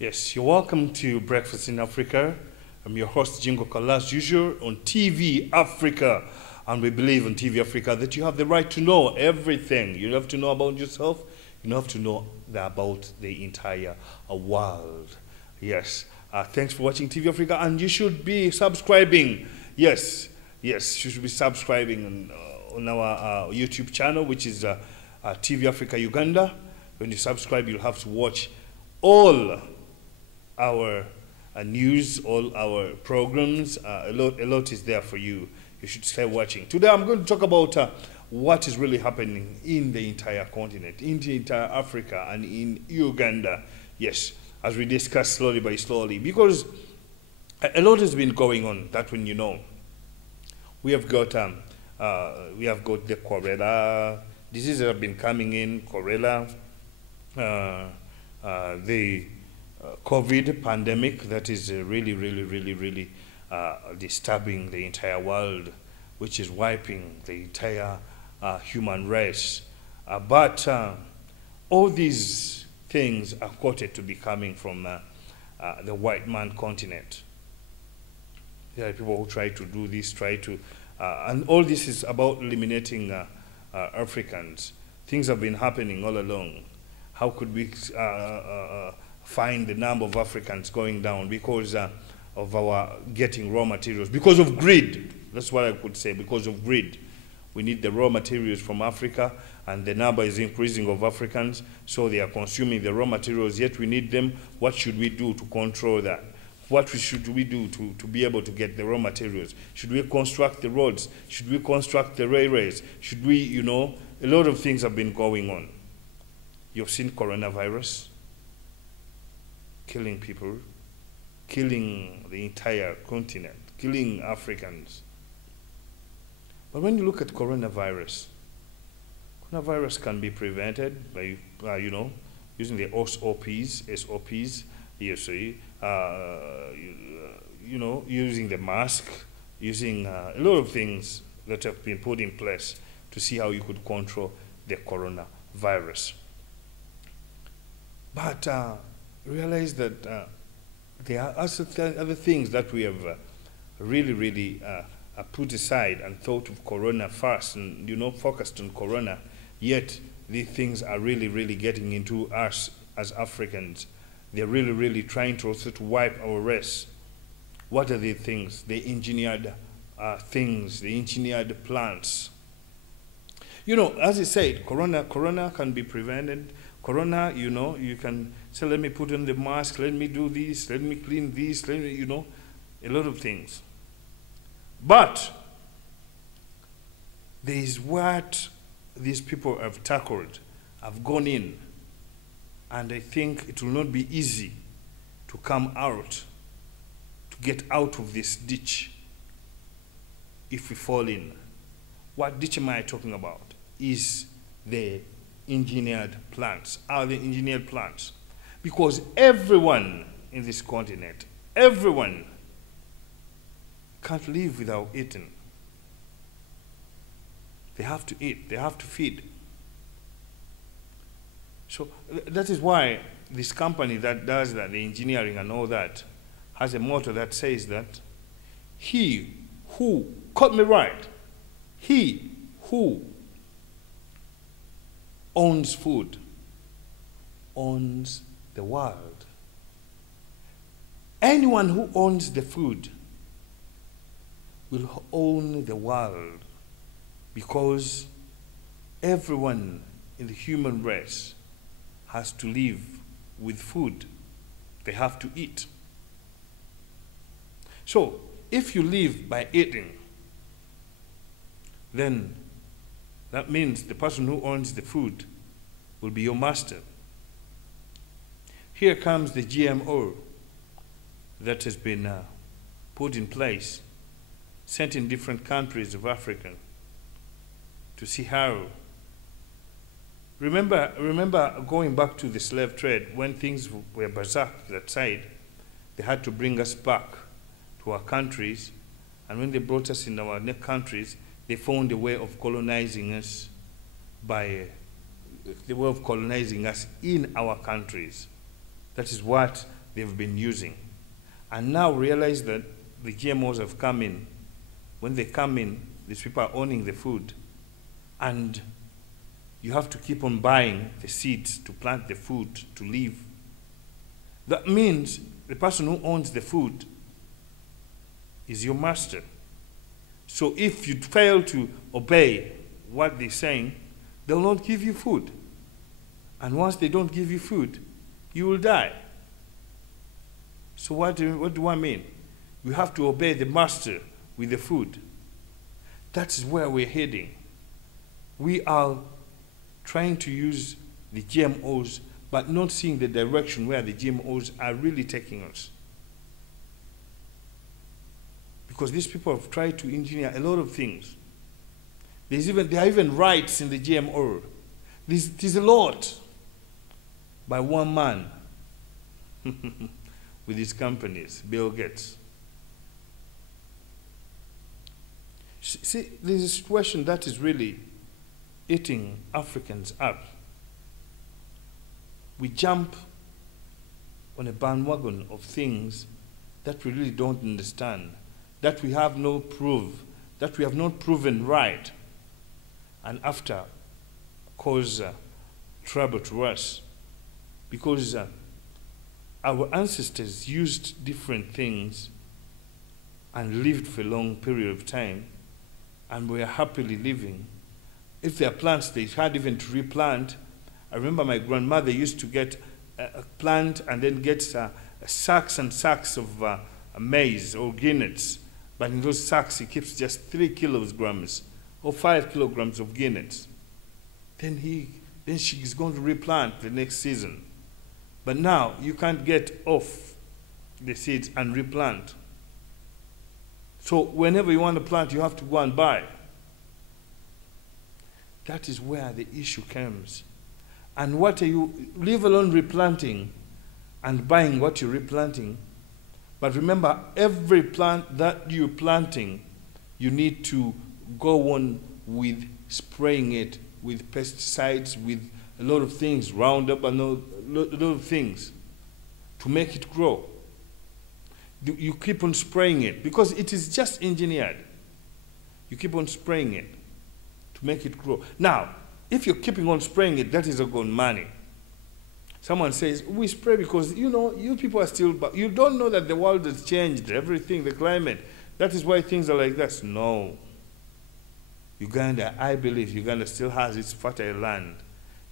Yes, you're welcome to Breakfast in Africa. I'm your host, Jingo Kalule, as usual, on TV Africa. And we believe on TV Africa that you have the right to know everything. You have to know about yourself. You have to know about the entire world. Yes. Thanks for watching TV Africa. And you should be subscribing. Yes. Yes, you should be subscribing on our YouTube channel, which is TV Africa Uganda. When you subscribe, you'll have to watch all our news, all our programs. A lot is there for you. You should stay watching. Today I'm going to talk about what is really happening in the entire continent, in the entire Africa and in Uganda. Yes, as we discuss slowly by slowly, because a lot has been going on. That when you know, we have got the cholera diseases that have been coming in, cholera, the COVID pandemic that is really disturbing the entire world, which is wiping the entire human race. But all these things are quoted to be coming from the white man continent. There are people who try to do this, and all this is about eliminating Africans. Things have been happening all along. How could we find the number of Africans going down? Because of our getting raw materials, because of greed. That's what I could say, because of greed. We need the raw materials from Africa, and the number is increasing of Africans, so they are consuming the raw materials, yet we need them. What should we do to control that? What should we do to be able to get the raw materials? Should we construct the roads? Should we construct the railways? Should we, a lot of things have been going on. You've seen coronavirus killing people, killing the entire continent, killing Africans. But when you look at coronavirus can be prevented by, using the SOPs, using the mask, using a lot of things that have been put in place to see how you could control the coronavirus. But realize that there are other things that we have really put aside and thought of corona first, and focused on corona, yet these things are really getting into us as Africans. They're really trying to also to wipe our race. What are the things? The engineered things, the engineered plants. As I said, corona can be prevented. Corona, you can say, let me put on the mask, let me do this, let me clean this, let me, a lot of things. But there is what these people have tackled, have gone in, and I think it will not be easy to come out, to get out of this ditch if we fall in. What ditch am I talking about? Is the engineered plants, are the engineered plants. Because everyone in this continent, everyone can't live without eating. They have to eat, they have to feed. So that is why this company that does that, the engineering and all that, has a motto that says that he who, quote me right, he who owns food owns the world. Anyone who owns the food will own the world, because everyone in the human race has to live with food. They have to eat. So if you live by eating, then that means the person who owns the food will be your master. Here comes the GMO that has been put in place, sent in different countries of Africa to see how. Remember going back to the slave trade, when things were berserk that side, they had to bring us back to our countries, and when they brought us in our countries, they found a way of colonizing us by the way of colonizing us in our countries. That is what they've been using. And now realize that the GMOs have come in. When they come in, these people are owning the food. And you have to keep on buying the seeds to plant the food to live. That means the person who owns the food is your master. So if you fail to obey what they're saying, they'll not give you food. And once they don't give you food, you will die. So what do I mean? We have to obey the master with the food. That's where we're heading. We are trying to use the GMOs, but not seeing the direction where the GMOs are really taking us. Because these people have tried to engineer a lot of things. There are even rights in the GMO. There's a lot by one man with his companies, Bill Gates. See, there's a situation that is really eating Africans up. We jump on a bandwagon of things that we really don't understand, that we have no proof, that we have not proven right, and after cause trouble to us. Because our ancestors used different things and lived for a long period of time, and were happily living. If there are plants, they had even to replant. I remember my grandmother used to get a plant and then get sacks and sacks of maize or guineas. But in those sacks, he keeps just 3 kilograms or 5 kilograms of guineas. Then she's going to replant the next season. But now you can't get off the seeds and replant. So whenever you want to plant, you have to go and buy. That is where the issue comes. And what are you, leave alone replanting and buying what you're replanting. But remember, every plant that you're planting, you need to go on with spraying it with pesticides, with a lot of things, Roundup and a lot of things to make it grow. You keep on spraying it because it is just engineered. You keep on spraying it to make it grow. Now, if you're keeping on spraying it, that is a good money. Someone says, we spray because, you people are still, but you don't know that the world has changed, everything, the climate. That is why things are like that. No. Uganda, I believe Uganda still has its fertile land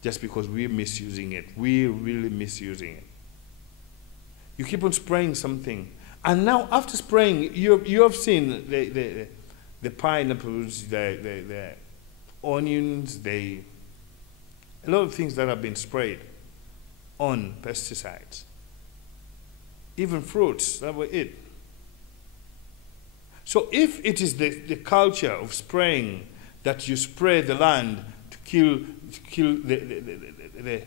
just because we're misusing it. We're really misusing it. You keep on spraying something. And now, after spraying, you have seen the pineapples, the onions, a lot of things that have been sprayed on pesticides. Even fruits, that were it. So if it is the culture of spraying, that you spray the land to kill the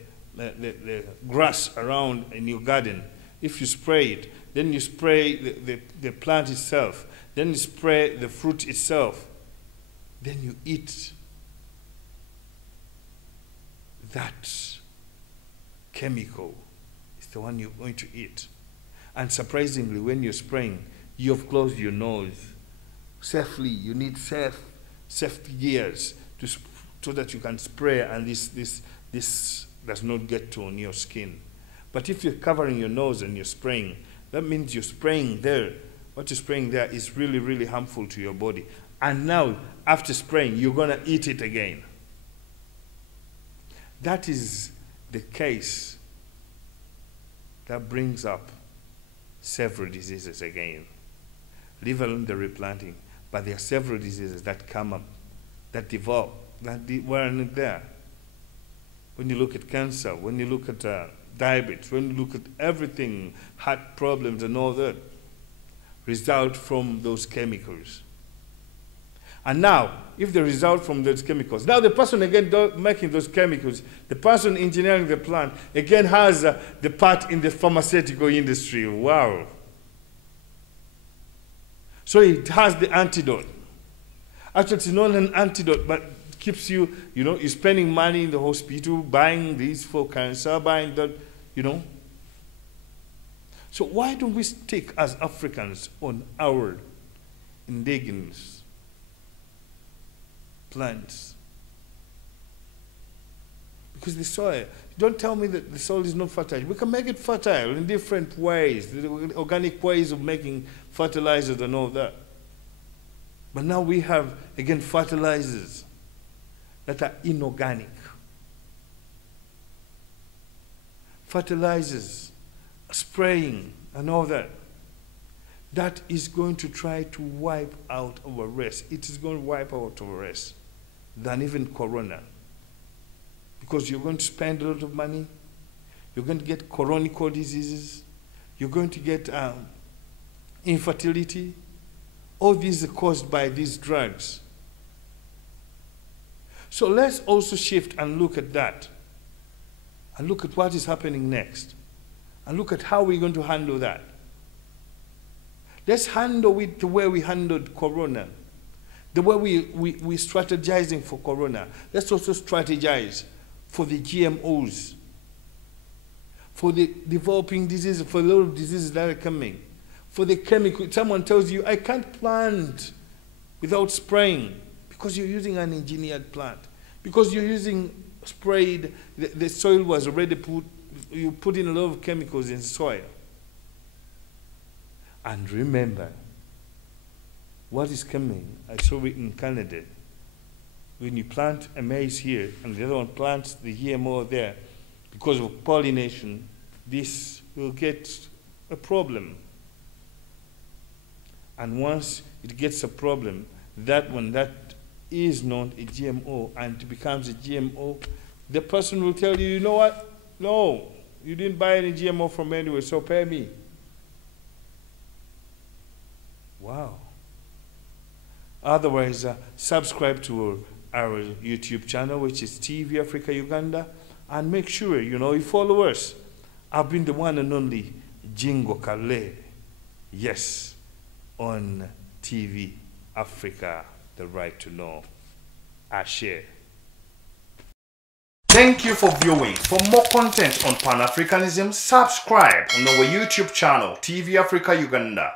grass around in your garden, if you spray it, then you spray the plant itself, then you spray the fruit itself, then you eat that chemical. It's the one you're going to eat. And surprisingly, when you're spraying, you have closed your nose safely. You need safety gears so that you can spray and this does not get on your skin. But if you're covering your nose and you're spraying, that means you're spraying there. What you're spraying there is really, really harmful to your body. And now, after spraying, you're going to eat it again. That is the case that brings up several diseases again. Leave alone the replanting, but there are several diseases that come up, that develop, that weren't there. When you look at cancer, when you look at diabetes, when you look at everything, heart problems and all that, result from those chemicals. And now, if they result from those chemicals, now the person again making those chemicals, the person engineering the plant, again has the part in the pharmaceutical industry. Wow. So it has the antidote. Actually, it's not an antidote, but keeps you, you're spending money in the hospital, buying these for cancer, buying that, So why don't we stick as Africans on our indigenous plants? Because the soil, don't tell me that the soil is not fertile. We can make it fertile in different ways, the organic ways of making fertilizers and all that. But now we have, again, fertilizers that are inorganic. Fertilizers, spraying, and all that. That is going to try to wipe out our race. It is going to wipe out our race than even corona. Because you're going to spend a lot of money, you're going to get chronic diseases, you're going to get infertility. All these are caused by these drugs. So let's also shift and look at that, and look at what is happening next, and look at how we're going to handle that. Let's handle it the way we handled corona, the way we're strategizing for corona. Let's also strategize for the GMOs, for the developing diseases, for a lot of diseases that are coming, for the chemical. Someone tells you, I can't plant without spraying, because you're using an engineered plant, because you're using sprayed, the soil was already you put in a lot of chemicals in soil. And remember, what is coming, I saw it in Canada. When you plant a maize here and the other one plants the GMO there, because of pollination, this will get a problem. And once it gets a problem, that one that is not a GMO and it becomes a GMO, the person will tell you, you know what? No, you didn't buy any GMO from anywhere, so pay me. Wow. Otherwise, subscribe to our YouTube channel, which is TV Africa Uganda, and make sure, you follow us. I've been the one and only Jingo Kalule. Yes, on TV Africa, the right to know. Ashe. Thank you for viewing. For more content on Pan-Africanism, subscribe on our YouTube channel, TV Africa Uganda.